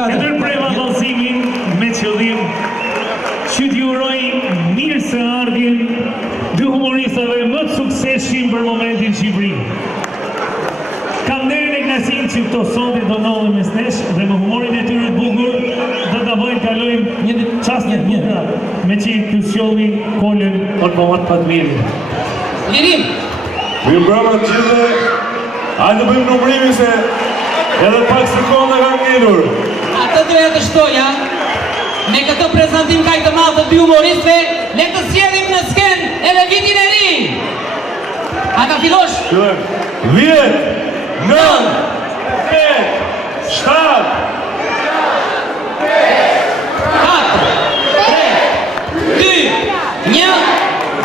E ndërprej vallëzimin me qëllim që t'ju uroj mirë së ardhjen dy humoristëve më të suksesshëm për momentin Shqipëri. Kam nderin e kënaqësinë që këto sonte do ndodhen mes nesh dhe me humorin e tyre të bukur do ta bëjmë kalojmë një çast një me që ky sjolli kolën Olmohat Fatmiri. Lirim. Mirë mbrëma të gjithëve. Hajde bëjmë numrimin se edhe pak sekonda ka ngelur. Atë doja të shtoja. Me këtë prezantim kaq të madh të dy humoristëve, le të sjellim në skenë edhe vitin e ri. A ka fillosh? 10, 9, 8, 7, 4, 3, 2, 1,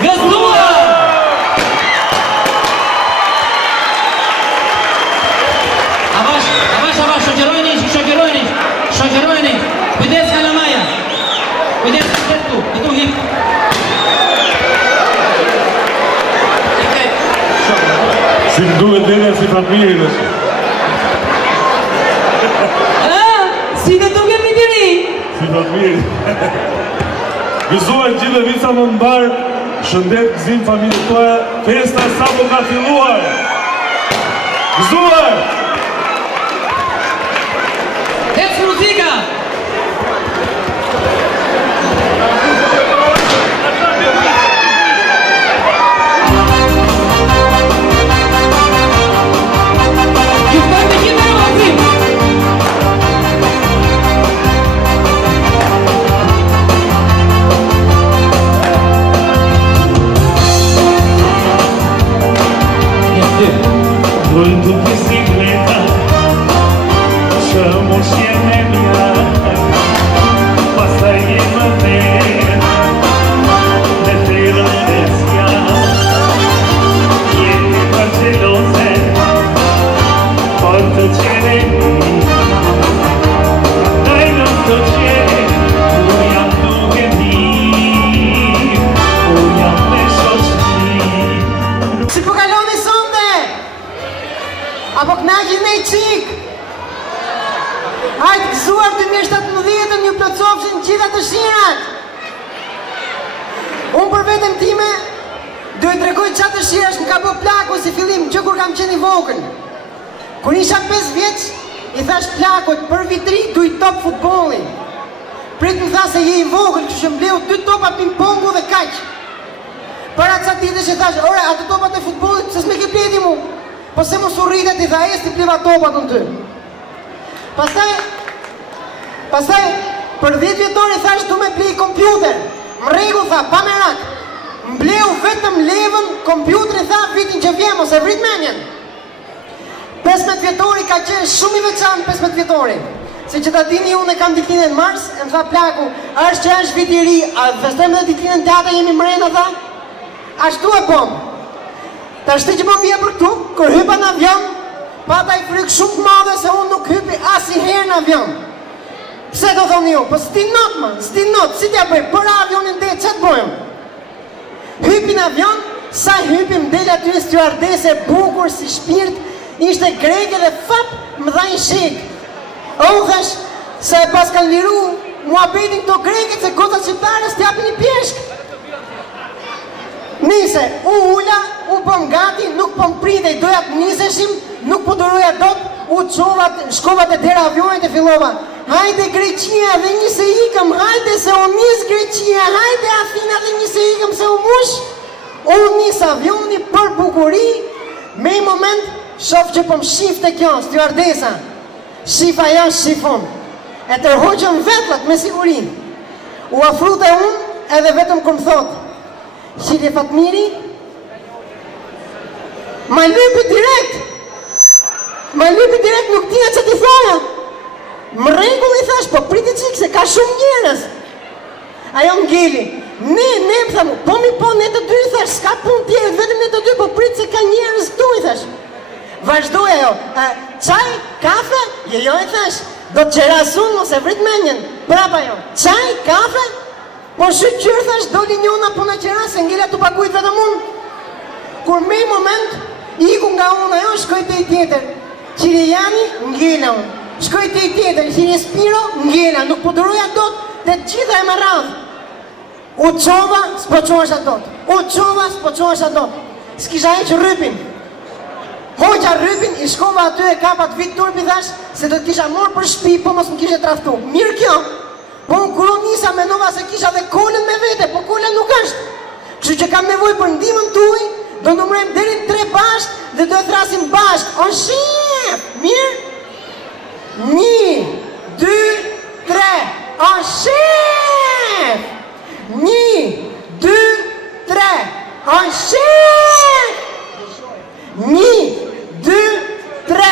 gëzuar! Avash, shoqërojni. Kujdes Kalamaja. Kujdes këtu hip. si më duhet dhe si Fatmiri nëse. Si të duke me të ri? Si Fatmiri. Gëzuar gjithë vica më mbar, shëndet gëzim familje toja, festa sa po ka filluar. Gëzuar! Ec muzika! Con tu bicicleta, somos siempre mirar, pasar y mantener, desde Indonesia, y en Barcelona, quanto c'è di dai non to c'è, vogliamo che mi, vogliamo Si po kaloni sonde? Apo knaqin me I qik? Hajtë gëzuar 2017 një plotësofshin gjitha të shirat. Unë për vetën time, do I tregoj qatë të shirash më ka po plaku si fillim që kur kam qenë I vogël. Kur isha 5 vjeç, I thash plakut për vitri du I top futbolin. Prit më tha se je I vogël që shëmbleu 2 topa ping-pongu dhe kaq. Para ca ditësh I thash, ore, ato topat e futbollit, se s'me ke pleti mu. Po se mos u rritet I tha, esti pliva topat në ty. Pastaj, për 10 vjetor I thash, du me plej kompjuter. Më regu, tha, pa merak. Mbleu vetëm levën, kompjuter I tha, vitin që vjem, ose vrit menjen. 15 vjetori ka qenë shumë I veçan 15 vjetori. Se që ta dini unë e kam ditlinën mars, e më tha plaku, është që është vit I ri, a festojmë dhe ditlinën data jemi mrena, tha? Ashtu e pom. Ta shti që po vje për këtu, kër hypa në avion, pata I frikë shumë të madhe se unë nuk hypi asnjëherë në avion. Pse do thoni ju? Po s'ti not, man, s'ti not, si t'ja bëj, për avionin dhe, që të bojmë? Hypi në avion, sa hypim, del aty në stewardese bukur si shpirt, ishte greke dhe fap, më dha I shik. O, thash, se pas kanë liru, mua betin këto greket se goca qiptare s'tjapin I pjeshk. Nise, u ula, u pëm gati, nuk pëm pritej, doja të niseshim, nuk po dëroja dot, u qovat, shkovat e dera avionit e fillova. Hajde Greqia dhe njëse ikëm, hajde se u nis Greqia, hajde Athina dhe njëse ikëm se u mush. U nis avioni për bukuri, me I moment, shof që pëm shifte kjo, stewardesa. Shifa janë shifon. E tërhoqëm vetlat me sigurin. U afrute unë, edhe vetëm këm thotë. Qilje Fatmiri, ma lypi direkt nuk tina që t'i thoja. Më regull I thash, po priti qik se ka shumë njerës. Ajo ngeli, ne, më thamu, po ne të dy I thash, s'ka pun tjerë, vetëm ne të dy, po prit se ka njerës këtu I thash. Vazhdoj ajo, qaj, kafe, jo I thash, do të qerasun ose vrit menjen, prapa jo, qaj, kafe, po shqyr thash, doli njona po në qera se ngella të paguit vetëm unë. Kur me I moment, iku nga unë ajo, shkoj të I tjetër. Qire jani, ngella unë. Shkoj te I tjetër, si një Spiro, ngela, nuk po dëroja dot, dhe gjitha e më radhë. U qova, s'po qohesha dot. U qova, s'po qohesha dot. S'kisha heq rrypin. Hoqa rrypin, I shkova aty e kapat vit turpi thash, se do t'kisha morë për shpi, po mos më kishe traftu. Mirë kjo, po unë kur unë nisa menova se kisha dhe kolën me vete, po kolën nuk është. Kështu që kam nevoj për ndihmën tuaj, do numrojmë deri në 3 bashk dhe do e thrasim bashk. O shef, mirë? 1, 2, 3, o shef! 1, 2, 3, o shef! 1, 2, 3,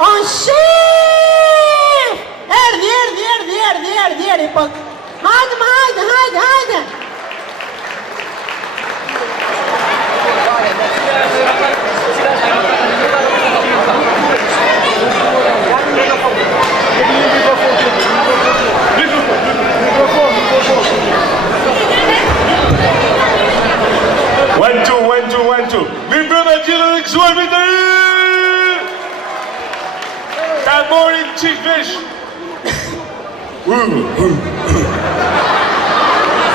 o shef! Erdi, po... Hajde! 1, 2. Mirë brëma gjithë dhe kësuar me të ri! Ta morin qik vesh!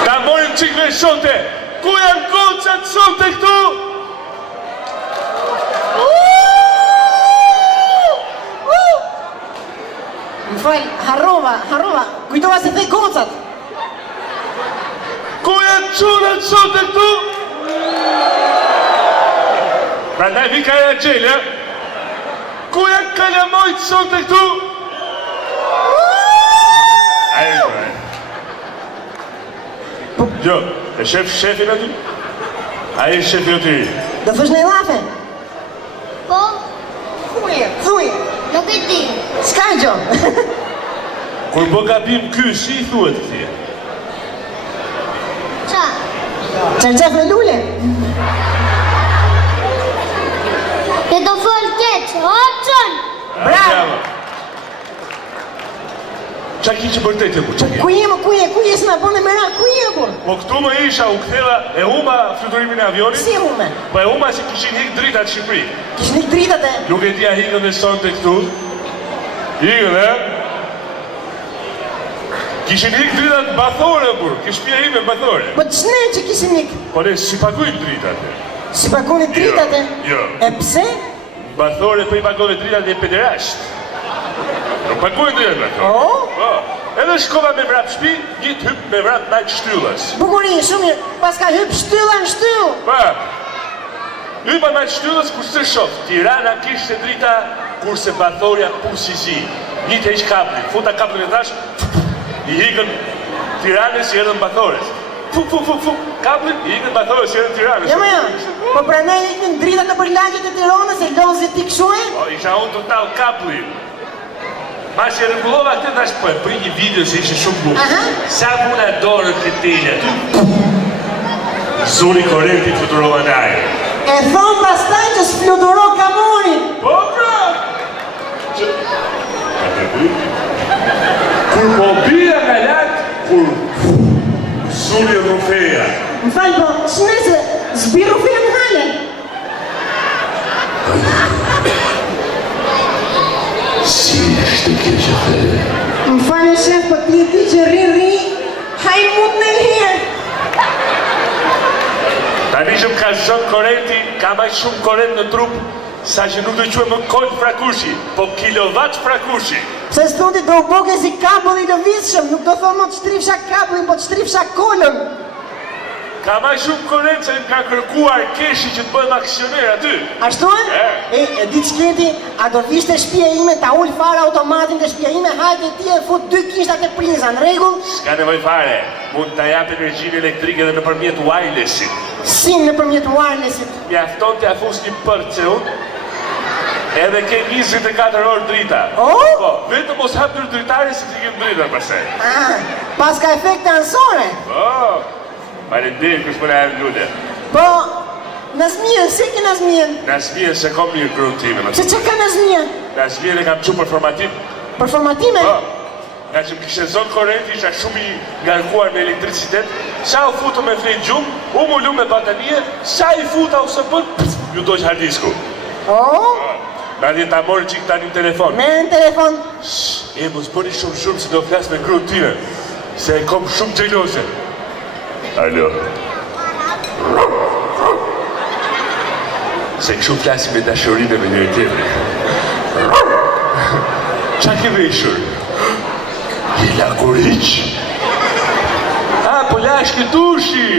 Ta morin qik vesh sonte! Ku janë gocat sonte këtu? Më fal, harrova, kujtova se the gocat! Ku janë qunat sonte këtu? Pra ndaj vika e gjelë, ku janë kalamojt sonte këtu? Jo, e shefin aty? A e shefin aty? Do thësh në lafe? Po, Thuje. nuk e di. S'ka gjo. Kur bë gabim ky, si I thuhet këtje? Qa? Qërqef me lule. Dhe do fol keq, opcion! Bravo. Qa ki që bërtejt e ku, qa ki? Ku je s'na bëne me ra, ku je kur? Po këtu më isha, u kthela, e huma fluturimin e avionit? Si hume? Po e huma si kishin hik dritat Shqipëri. Kishin hik dritat e? Nuk e tia hikën dhe sonte këtu. Hikën, e? Kishin hik dritat Bathore, bur, kish pia ime Bathore. Po qëne që kishin hik? Po ne si pagujnë dritat e. Si pagoni dritat e? Jo. E pse? Bathore për I pagove dritat e pederasht. Nuk pagujnë dritat Bathore. Po. Edhe shkova me vrap shpi, gjitë hyp me vrap najtë shtyllës. Bukurin, shumë mirë, pas ka hyp shtylla në shtyll. Pa, hypa najtë shtyllës kurse shofë, Tirana kishte drita kurse Bathorja pusi zi. Njite ish kaplin, futa kaplin e thash, I hikën Tiranës I edhën Bathores. Kaplin I hikën Bathores I edhën Tiranës. Ja, po pranaj hikën dritat në përlagjet e Tiranës e lonë se ti këshue? Po, isha unë total kaplin. Ma që rëgullova këtë tash po e bëj një video se ishe shumë bukur. Sa puna dorën këtë telja, tu zuri korrekti fluturova në ajë. E thonë pastaj që s'fluturo kamorin. Po, pra! Kur po bia nga latë, kur zuri rufeja. Më falë po, qëne se zbi rufeja në hale. Si ishte kjo që thëre? Më falë shef, po ti e ti që ri, haj mut në herë. Tani që më ka zënë korenti, ka maj shumë korent në trup, sa që nuk do quë më kojnë frakushi, po kilovat frakushi. Se studi do u boke si kapull I lëvizshëm, nuk do thonë më të shtrifsha kapullin, po të shtrifsha kolën. Ka maj shumë korent se më ka kërkuar keshi që të bëjmë aksioner aty. Ashtu e? E di qketi, a do vishte shpia ime, ta ull fare automatin të shpia ime, hajte ti e fut 2 kishtat e prinza, në regull? S'ka nevoj fare, mund të jap energjinë elektrike dhe në përmjet wirelessit. Si në përmjet wirelessit? Mjafton të afus një përceun, edhe ke 24 orë drita. Po, vetëm mos hapër dritare si t'i kemë drita pasaj. Pas ka efekte ansore? Po, falenderë kësh për e herë lullë. Po, Nazmien, se ke Nazmien? Nazmien se kom një grunë time. Se që ka Nazmien? Nazmien e kam që për formatim. Për formatime? Po, nga që më kishe zonë korenti, isha shumë I ngarkuar me elektricitet, sa u futu me flejt gjumë, u mullu me batanije, sa I futa u së bën, ju dojqë hardisku. Na di ta mori qik tani në telefon. Merë në telefon. E, mos bëni shumë se do flas me gruën time. Se e kom shumë gjelose. Alo. Se kështu flasim me dashurinë me njëri tjetrin. Qa ke veshur? Je laguriq? Po lash ke dushi.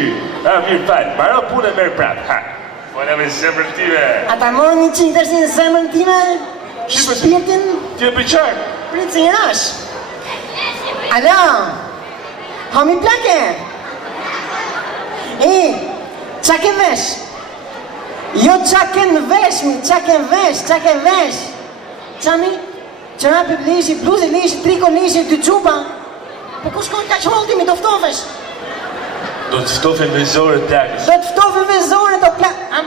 Mirë falë, maro punë e merë prapë. Ha, fola me zemrën time. A ta morë një qikë tërsi në zemrën time? Shpirtin? Ti e pëqarë? Pritë si njërash. Alo? Homi plake? Qa ke vesh? Jo qa ke në vesh, qa ke vesh. Qami? Qëra për leshi, bluzi leshi, triko leshi, ty qupa. Po ku shkoj ka qolti mi toftofesh? Do të ftofe vezore plakës. Do të ftofe vezore të plakës.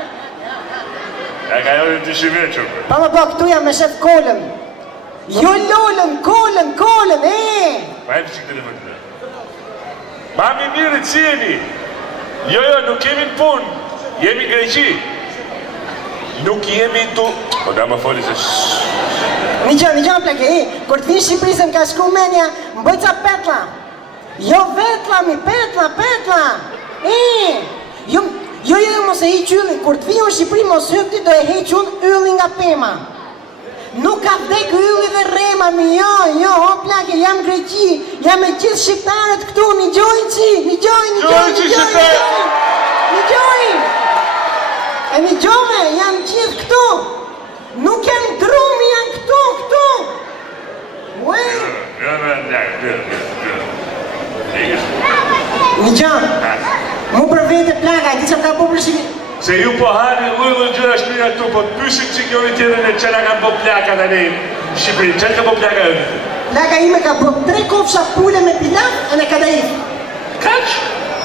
Ja ka jore të shivequr. Pa më po, këtu jam me shef kolën. Jo lollën, kolën, Pa e më qikë telefon të dhe. Mami mirë të jeni. Jo, nuk kemi në punë. Jemi Greqi. Nuk jemi tu... Po da më foli se... Një gjë plake, kur të vinë Shqipërisën ka shku menja, mbëjca petla. Jo vetla, mi petla. Jo, mos e hiq yllin, kur të vinë në Shqipëri mos hykti do e hiq yllin nga pema. Nuk ka vdek ylli dhe rema, mi jo, o plake, jam Greqi, jam me gjithë shqiptarët këtu, një gjojnë qi, E një gjove, janë gjithë këtu. Nuk janë drumi, janë këtu. Një gjove, mu për vete plaka, e ti që ka po përshimi. Se ju po hani lujnë gjëra shpira këtu, po të pysim që kjo një tjetër e qëra ka po plaka të ne në Shqipëri. Qënë ka po plaka e në? Plaka ime ka po 3 kofsha pule me pilaf e në kadajif. Kaq?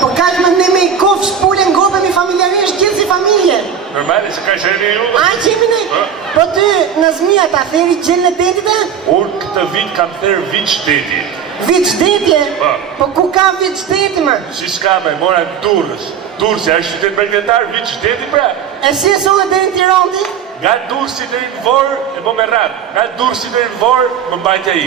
Po kaq me ne me i kofsh pule në gobe me familjarisht, gjithë si familje. Normali, se ka shërni ju? A, qemi ne? Po ty, në zmija, ta theri gjellë në detit e? Unë këtë vit kam therë vit shtetit. Vit shtetje? Po ku ka vit shteti, ma? Si s'ka me, mora në Durrës. Durrësi, është qytet merketar, vit shteti pra. E si e solle deri në Tiranë? Nga Durrësi deri në Vorë, e bo me radhë. Nga Durrësi deri në Vorë, më mbajtja i.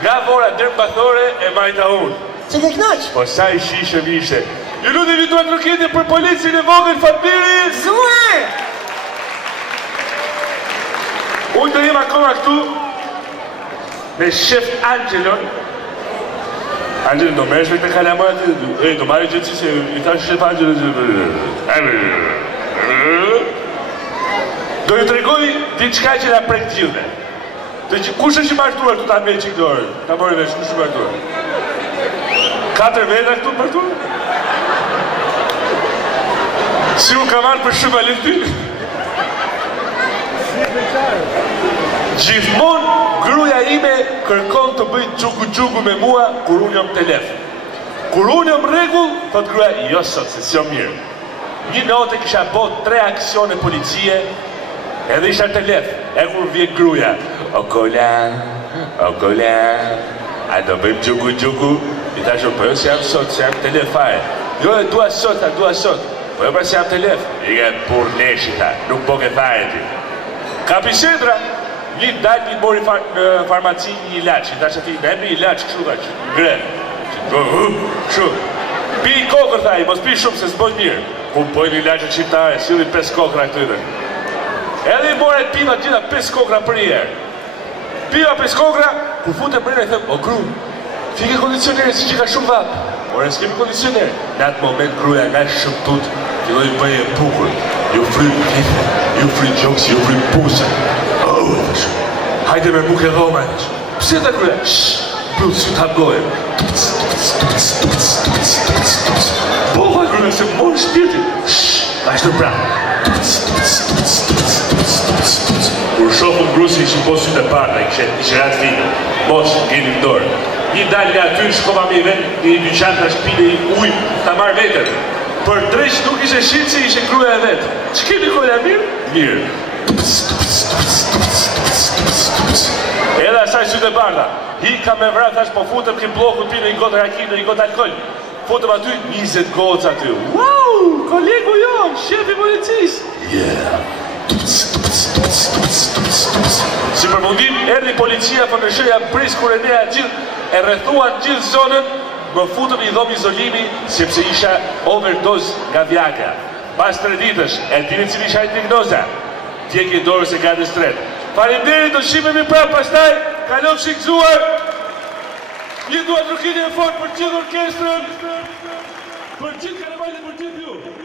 Nga Vora deri në Bathore, e mbajta unë. Që ke knoq? Po sa i shishe vishe. Ju luti vituat rukitje për policin e vogël Fatmirit! Zuar! Unë të jem akoma këtu me shef Angelon. Angelon, do mërësh me të kalamrat, do marrë gjithë se i thashë shef Angelon. Do ju të regoj diçka që da prek gjithë. Kush është i martuar këtu ta me qikë dorë? Ta mërë vesh, kush është i martuar? 4 veta këtu martuar? Si unë ka marrë për shumë alin ty? Gjithmon gruja ime kërkon të bëj gjugu me mua kur unë jam telef. Kur unë jam regull, thot gruja, jo sot, se s'jo mirë. Një note kisha bot 3 aksione policie, edhe isha telef. E kur vje gruja, o kola, a do bëjmë gjugu, i thashon, po jo se jam sot, se jam telefare. Jo e dua sot, po jo pra se jam telef. I ka pur neshi ta, nuk po ke thare ti. Ka pisedra, një dal një mori në farmaci një ilaç, i thashe ti, me emri ilaç, kështu da që ngre, kështu. Pi i kokër, thaj, mos pi shumë se s'boj mirë. Ku pojnë ilaçet shqiptare, si udhi 5 kokra këtyre. Edhe i more piva gjitha 5 kokra për njerë. Piva 5 kokra, kur fute për njerë, i thëmë, o gru, fike kondicionere, si që ka shumë vapë. Por e s'kemi kondicionere. Në atë moment, gruja nga shumë tut, filloj bëje bukur. Ju fry gjoksi, ju fry pusë. Hajde me buke dhoma, pse ta gruja? Blu, s'ju t'habloje. Bova gruja, se morë shpirtin. Ashtë pra. Kur shofën grusi që po sytë e parë, i kështë ratë finë. Mos, gjeni më dorë. Një dalë nga ty shkova me i vend, një dyqan të shpide i ujë, ta marrë vetër. Për dreq nuk ishe shqitë si ishe gruja e vetë. Që kemi koja mirë? Mirë. Edhe asaj sytë e barda. Hi ka me vrat, thash po futëm ki bloku të pinë i gotë rakim dhe i gotë alkohol. Futëm aty, 20 gocë aty. Wow, kolegu jo, shefi policis. Yeah. Si përfundim, erdhi policia, FNSH-ja pris kur e nea gjithë, e rrethuan gjithë zonën, më futën i dhom izolimi, sepse isha overdose nga Viagra. Pas 3 ditësh, e dini cili isha diagnoza? Djegje dorës e gatës tretë. Faleminderit, do shihemi prapë pastaj, kalofshi shikzuar. Një duat rukitje e fort për gjithë orkestrën, për gjithë karnavalit, për gjithë ju.